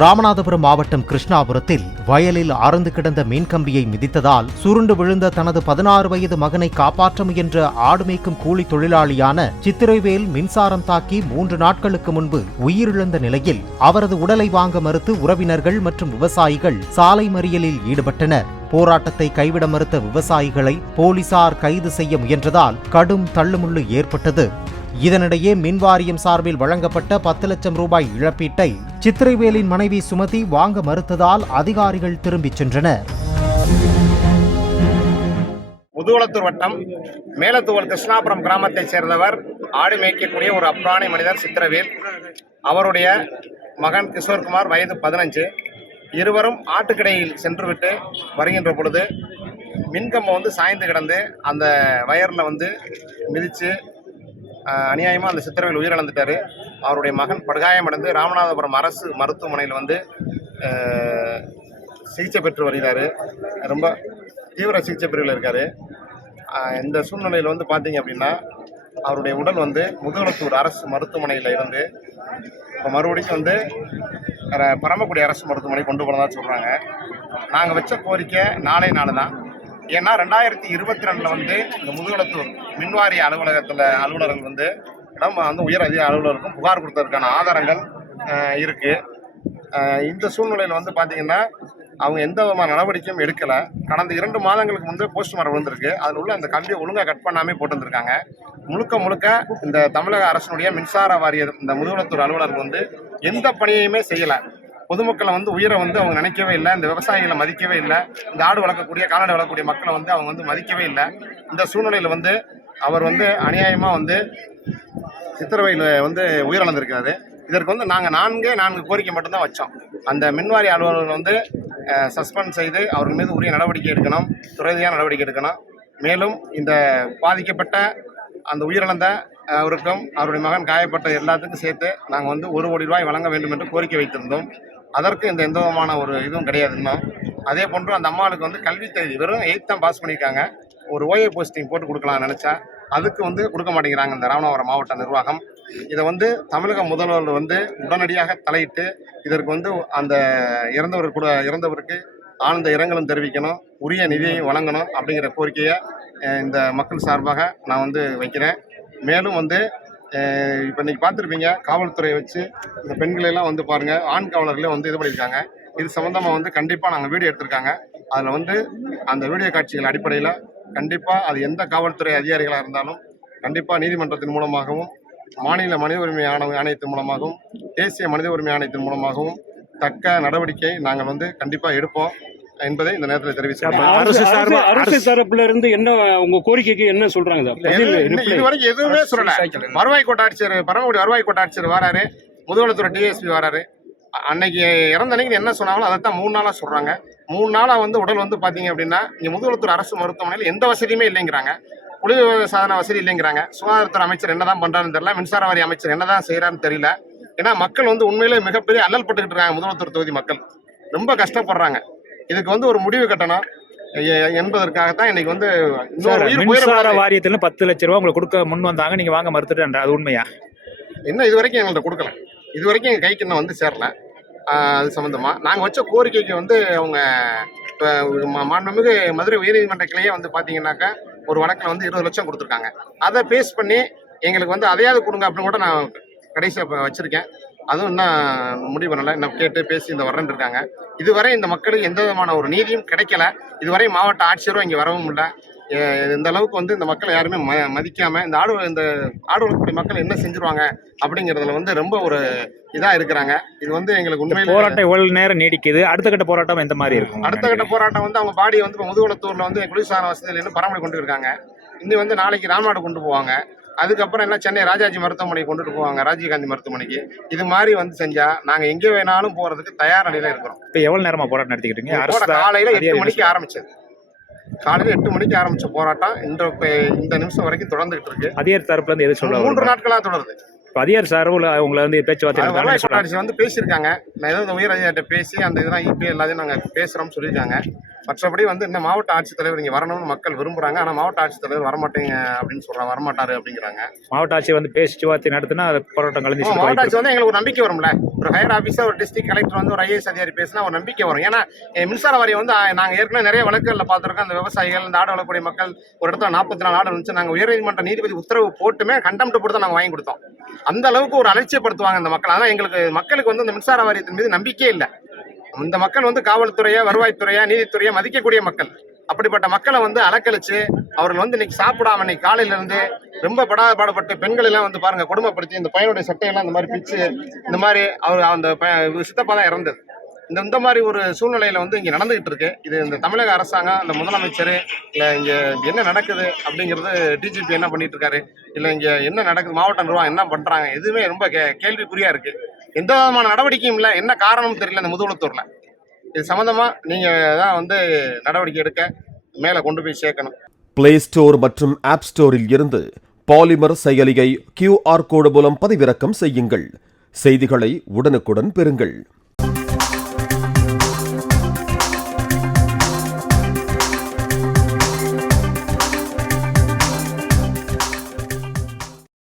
ராமநாதபுரம் மாவட்டம் கிருஷ்ணாபுரத்தில் வயலில் அறுந்து கிடந்த மீன்கம்பியை மிதித்ததால் சுருண்டு விழுந்த தனது 16 வயது மகனை காப்பாற்ற முயன்ற ஆடு மேய்க்கும் கூலி தொழிலாளியான சித்திரைவேல் மின்சாரம் தாக்கி 3 நாட்களுக்கு முன்பு உயிரிழந்த நிலையில் அவரது உடலை வாங்க மறுத்து உறவினர்கள் மற்றும் விவசாயிகள் சாலை மறியலில் ஈடுபட்டனர். போராட்டத்தை கைவிட மறுத்த விவசாயிகளை போலீசார் கைது செய்ய முயன்றதால் கடும் தள்ளுமுள்ளு ஏற்பட்டது. இதனிடையே மின்வாரியம் சார்பில் வழங்கப்பட்ட 10 லட்சம் ரூபாய் இழப்பீட்டை சித்திரைவேலின் மனைவி சுமதி வாங்க மறுத்ததால் அதிகாரிகள் திரும்பிச் சென்றனர். முதுகுளத்தூர் வட்டம் மேலத்தூவல் கிருஷ்ணாபுரம் கிராமத்தைச் சேர்ந்தவர் ஆடு மேய்க்கக்கூடிய ஒரு அப்ராணி மனிதர் சித்திரவேல். அவருடைய மகன் கிஷோர்குமார் வயது 15. இருவரும் ஆட்டுக்கடையில் சென்றுவிட்டு வருகின்ற பொழுது மின்கம்பம் சாய்ந்து கிடந்து அந்த வயரில் மிதித்து அநியாயமாக அந்த சித்திரவேல் உயிரிழந்துட்டார். அவருடைய மகன் படுகாயமடைந்து ராமநாதபுரம் அரசு மருத்துவமனையில் சிகிச்சை பெற்று வருகிறார். ரொம்ப தீவிர சிகிச்சை பிரிவில் இருக்கார். இந்த சூழ்நிலையில் பார்த்தீங்க அப்படின்னா அவருடைய உடல் முதுகுளத்தூர் அரசு மருத்துவமனையில் இருந்து இப்போ மறுபடியும் பரமக்குடி அரசு மருத்துவமனை கொண்டு போனதாக சொல்கிறாங்க. நாங்கள் வச்ச கோரிக்கை நாளே தான். ஏன்னா 2022 இந்த முதுகுளத்தூர் மின்வாரிய அலுவலர்கள் இடம் உயர் அதிகாரி அலுவலருக்கும் புகார் கொடுத்ததற்கான ஆதாரங்கள் இருக்குது. இந்த சூழ்நிலையில் பார்த்தீங்கன்னா அவங்க எந்த விதமான நடவடிக்கையும் எடுக்கலை. கடந்த 2 மாதங்களுக்கு முன்பு போஸ்ட்மார்ட்டம் விழுந்திருக்கு. அதில் உள்ள அந்த கம்பியை ஒழுங்காக கட் பண்ணாமல் போட்டுருந்துருக்காங்க. முழுக்க இந்த தமிழக அரசினுடைய மின்சார வாரிய இந்த முதுகுளத்தூர் அலுவலர்கள் எந்த பணியுமே செய்யலை. பொதுமக்களை உயிரை அவங்க நினைக்கவே இல்லை. இந்த விவசாயிகளை மதிக்கவே இல்லை. இந்த ஆடு வளர்க்கக்கூடிய கால்நடை வளர்க்கக்கூடிய மக்களை அவங்க மதிக்கவே இல்லை. இந்த சூழ்நிலையில் அவர் அநியாயமாக சித்திரவையில் உயிரிழந்திருக்கிறாரு. இதற்கு நாங்கள் 4 கோரிக்கை மட்டும்தான் வச்சோம். அந்த மின்வாரிய அலுவலர்கள் சஸ்பெண்ட் செய்து அவர்கள் மீது உரிய நடவடிக்கை எடுக்கணும், துரிதமான நடவடிக்கை எடுக்கணும். மேலும் இந்த பாதிக்கப்பட்ட அந்த உயிரிழந்த அவருக்கும் அவருடைய மகன் காயப்பட்ட எல்லாத்துக்கும் சேர்த்து நாங்கள் 1 கோடி ரூபாய் வழங்க வேண்டும் என்று கோரிக்கை வைத்திருந்தோம். அதற்கு எந்த விதமான ஒரு இதுவும் கிடையாது. இன்னும் அதே போன்று அந்த அம்மாவுக்கு கல்வி தகுதி வெறும் 8th தான் பாஸ் பண்ணியிருக்காங்க. ஒரு ஓஏ போஸ்டிங் போட்டு கொடுக்கலாம்னு நினச்சா அதுக்கு கொடுக்க மாட்டேங்கிறாங்க இந்த ராமநாதபுரம் மாவட்ட நிர்வாகம். இதை தமிழக முதல்வர் உடனடியாக தலையிட்டு இதற்கு அந்த இறந்தவருக்கு ஆழ்ந்த இரங்கலும் தெரிவிக்கணும், உரிய நிதியை வழங்கணும் அப்படிங்கிற கோரிக்கையை இந்த மக்கள் சார்பாக நான் வைக்கிறேன். மேலும் இப்போ இன்றைக்கி பார்த்துருப்பீங்க, காவல்துறையை வச்சு இந்த பெண்களெல்லாம் பாருங்கள், ஆண் காவலர்களே இது பண்ணியிருக்காங்க. இது சம்மந்தமாக கண்டிப்பாக நாங்கள் வீடியோ எடுத்திருக்காங்க. அதில் அந்த வீடியோ காட்சிகள் அடிப்படையில் கண்டிப்பாக அது எந்த காவல்துறை அதிகாரிகளாக இருந்தாலும் கண்டிப்பாக நீதிமன்றத்தின் மூலமாகவும் மாநில மனித உரிமை ஆணையத்தின் மூலமாகவும் தேசிய மனித உரிமை ஆணையத்தின் மூலமாகவும் தக்க நடவடிக்கை நாங்கள் கண்டிப்பாக எடுப்போம் என்பதை இந்த நேரத்தில் தெரிவிச்சிருக்கோம். அரசு தரப்புல இருந்து என்ன உங்க கோரிக்கைக்கு என்ன சொல்றாங்க? இதுவரைக்கும் எதுவுமே சொல்லல. வருவாய் கோட்டாட்சியர் பரமக்குடி வருவாய் கோட்டாட்சியர் வராரு, முதுகுளத்தூர் டிஎஸ்பி வராரு. அன்னைக்கு இறந்த அன்னைக்கு என்ன சொன்னாங்களோ அதைத்தான் 3 நாளாக சொல்றாங்க. 3 நாளாக உடல் பார்த்தீங்க அப்படின்னா இங்கே முதுகுளத்தூர் அரசு மருத்துவமனையில் எந்த வசதியுமே இல்லைங்கிறாங்க. குளிர் சாதன வசதி இல்லைங்கிறாங்க. சுகாதாரத்துறை அமைச்சர் என்னதான் பண்றாருன்னு தெரியல, மின்சார வாரிய அமைச்சர் என்னதான் செய்யறாருன்னு தெரியல. ஏன்னா மக்கள் உண்மையிலே மிகப்பெரிய அல்லல் பட்டுக்கிட்டு இருக்காங்க. முதுகுளத்தூர் தொகுதி மக்கள் ரொம்ப கஷ்டப்படுறாங்க. இதுக்கு ஒரு முடிவு கட்டணும் என்பதற்காகத்தான் இன்னைக்கு மின்சார வாரியத்தில் 10 லட்சம் ரூபாய் உங்களுக்கு கொடுக்க முன் வந்தாங்க, நீங்க வாங்க மறுத்துட்டு, அது உண்மையா? இன்னும் இதுவரைக்கும் எங்கள்கிட்ட கொடுக்கல. இதுவரைக்கும் எங்கள் கைக்கு இன்னும் சேரல. அது சம்பந்தமா நாங்கள் வச்ச கோரிக்கைக்கு அவங்க இப்போ மாண்புமிகு மதுரை உயர்நீதிமன்ற கிளையே பார்த்தீங்கன்னாக்கா ஒரு வழக்கில் 20 லட்சம் கொடுத்துருக்காங்க. அதை பேஸ் பண்ணி எங்களுக்கு அதையாவது கொடுங்க அப்படின்னு கூட நான் கடைசியாக வச்சுருக்கேன். அதுவும் இன்னும் முடிவு பண்ணலை. இன்னும் கேட்டு பேசி இந்த வரன்னு இருக்காங்க. இதுவரை இந்த மக்களுக்கு எந்த விதமான ஒரு நீதியும் கிடைக்கல. இதுவரை மாவட்ட ஆட்சியரும் இங்கே வரவும் இல்லை. இந்த அளவுக்கு இந்த மக்களை யாருமே மதிக்காம இந்த ஆடு வளர்க்கக்கூடிய மக்கள் என்ன செஞ்சிருவாங்க அப்படிங்கிறதுல ரொம்ப ஒரு இதா இருக்கிறாங்க. இது எங்களுக்கு உண்மையில போராட்டம் எவ்வளவு நேரம் நீடிக்குது? அடுத்த கட்ட போராட்டம் எந்த மாதிரி இருக்கும்? அடுத்த கட்ட போராட்டம் அவங்க பாடி முதுகுளத்தூர்ல குளிர்சாதன வசதியில் பராமரி கொண்டு இருக்காங்க. இன்னும் நாளைக்கு ராம்நாடு கொண்டு போவாங்க. அதுக்கப்புறம் என்ன சென்னை ராஜாஜி மருத்துவமனைக்கு கொண்டுட்டு போவாங்க, ராஜீவ்காந்தி மருத்துவமனைக்கு. இது மாதிரி செஞ்சா நாங்க எங்கே வேணாலும் போறதுக்கு தயார் நிலையில இருக்கிறோம். இப்போ எவ்வளவு நேரமா போராட்டம் நடத்திக்கிட்டீங்க? காலையில 8 மணிக்கு ஆரம்பிச்சது. காலையில் 8 மணிக்கு ஆரம்பிச்ச போராட்டம் இந்த நிமிஷம் வரைக்கும் தொடர்ந்துகிட்டு இருக்கு. அதிகாரி தரப்புல இருந்து எது சொல்றாங்க? 3 நாட்களா தொடருது. அதிகாரி சார் உங்களை பேச்சுவார்த்தை பேசியிருக்காங்க. நான் ஏதோ உயர் அதிகாரிகிட்ட பேசி அந்த இதெல்லாம் இபி எல்லாத்தையும் நாங்கள் பேசுகிறோம்னு சொல்லியிருக்காங்க. மற்றபடி இந்த மாவட்ட ஆட்சித்தலைவர் இங்கே வரணும்னு மக்கள் விரும்புகிறாங்க. ஆனால் மாவட்ட ஆட்சித்தலைவர் வரமாட்டேங்க அப்படின்னு சொல்கிறாங்க, வரமாட்டாரு அப்படிங்கிறாங்க. மாவட்ட ஆட்சி பேச்சுவார்த்தை நடத்தினா போராட்டம் கலந்து மாவட்ட ஆட்சி எங்களுக்கு ஒரு நம்பிக்கை வரும்ல. ஒரு ஹையர் ஆஃபீஸர் ஒரு டிஸ்ட்ரிக்ட் கலெக்டர் வந்து ஒரு ஐஏஎஸ் அதிகாரி பேசினா ஒரு நம்பிக்கை வரும். ஏன்னா மின்சார வாரியம் வந்து நாங்கள் ஏற்கனவே நிறைய வழக்குகளில் பார்த்துருக்கோம். அந்த விவசாயிகள், இந்த ஆடு வளர்க்கக்கூடிய மக்கள் ஒரு இடத்துல 44 ஆடு இருந்துச்சு. நாங்கள் உயர்நீதிமன்ற நீதிபதி உத்தரவு போட்டுமே கண்டெம்ட் போட்டு தான் நாங்கள் வாங்கி கொடுத்தோம். அந்த அளவுக்கு ஒரு அலட்சியப்படுத்துவாங்க இந்த மக்கள். ஆனால் மக்களுக்கு வந்து இந்த மின்சார வாரியத்தின் மீது நம்பிக்கையே இல்லை. இந்த மக்கள் வந்து காவல்துறையா, வருவாய்த்துறையா, நீதித்துறையா மதிக்கக்கூடிய மக்கள். அப்படிப்பட்ட மக்களை வந்து அலக்கழிச்சு அவர்கள் வந்து இன்னைக்கு சாப்பிடாம இன்னைக்கு காலையில இருந்து ரொம்ப பாடுபட்டு பெண்கள் எல்லாம் வந்து பாருங்க கொடுமைப்படுத்தி இந்த பையனுடைய சட்டையெல்லாம் இந்த மாதிரி பிச்சு இந்த மாதிரி அவர் அந்த சித்தப்பா தான் இறந்தது. இந்த மாதிரி ஒரு சூழ்நிலையில வந்து இங்க நடந்துகிட்டு இருக்கு. இது இந்த தமிழக அரசாங்கம், இந்த முதலமைச்சர் இல்ல இங்க என்ன நடக்குது அப்படிங்கிறது டிஜிபி என்ன பண்ணிட்டு இருக்காரு, இல்ல இங்க என்ன நடக்குது, மாவட்ட நிர்வாகம் என்ன பண்றாங்க, எதுவுமே ரொம்ப கேள்விக்குறியா இருக்கு. எந்த விதமான நடவடிக்கையும் இல்லை. என்ன காரணம் தெரியல. இந்த முதுகுளத்தூர்ல இது சம்பந்தமா நீங்க தான் வந்து நடவடிக்கை எடுக்க மேல கொண்டு போய் சேர்க்கணும். பிளே ஸ்டோர் மற்றும் ஆப் ஸ்டோரில் இருந்து பாலிமர் செயலியை QR கோடு மூலம் பதிவிறக்கம் செய்யுங்கள். செய்திகளை உடனுக்குடன் பெறுங்கள்.